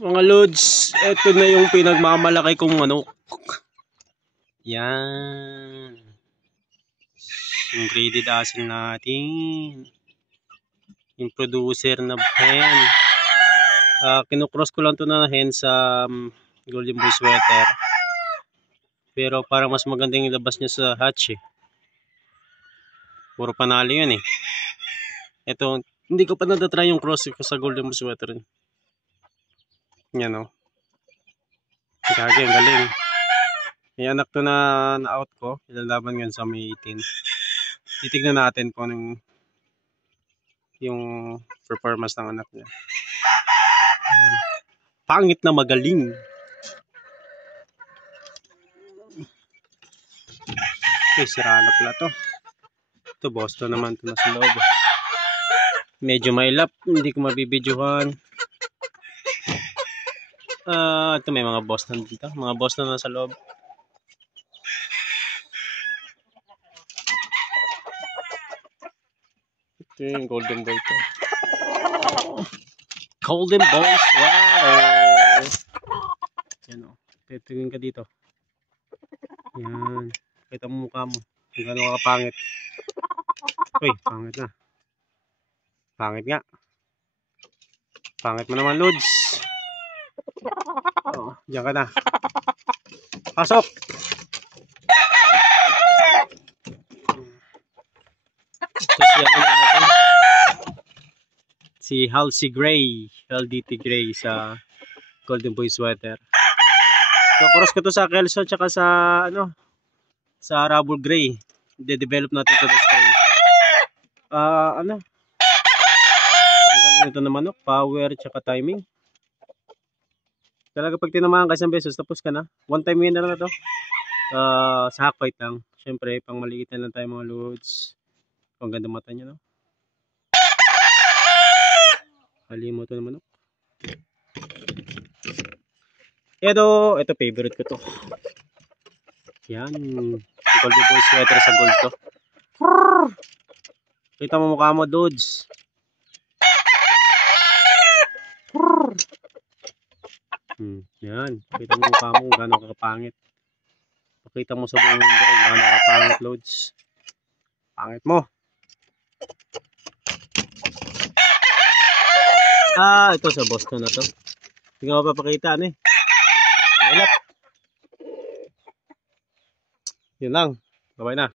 Mga lods, ito na yung pinagmamalaki kong manok. Yan. Yung graded asin natin. Yung producer na hen. Kinukross ko lang to na hen sa Golden Boy Sweater. Pero parang mas magandang ilabas niya sa hatch eh. Puro panalo yun eh. Ito, hindi ko pa natatry yung cross ko sa Golden Boy Sweater. Yan o. Gagi, ang galing. May anak to na out ko. Ilalaban ngayon sa May 18. Titignan natin kung anong yung performance ng anak niya. Pangit na magaling. Okay, sira na pala to. Ito, Boston naman ito nasa loob. Medyo mailap. Hindi ko mabibidyohan. Ito may mga Boston dito. Mga Boston na sa loob. Ito yung Golden Boy to. Golden Boy Sweater. Yan o. Titingin ka dito. Yan. Kita mo mukha mo. Kung gano'n ka pangit. Uy, pangit na. Pangit nga. Pangit mo naman, Lods. Oh, diyan ka na. Pasok! Si Halsey Gray, LDT Gray sa Golden Boy Sweater. So, cross ko to sa Kelso tsaka sa sa Rubble Gray. De-develop natin to this strain. Ang galing ito na manok, power tsaka timing. Talaga pag tinamaan ka isang beses, tapos ka na. One time winner na to. Sa hack fight lang. Siyempre, pang maliit na lang tayo mga loads. Ang ganda mata niya, no? Halimo to naman, no? Ito favorite ko to. Yan. Golden Boy Sweater sa gold to. Kita mo mukha mo, dudes. Yan. Kita mo mukha mo kung gano'ng kakapangit. Pakita mo sa buong mundo kung gano'ng kakapangit, loads. Pangit mo. Ito sa Boston na to. Hindi ko mapapakita, ano eh. Mailap. Yun lang. Bye-bye na.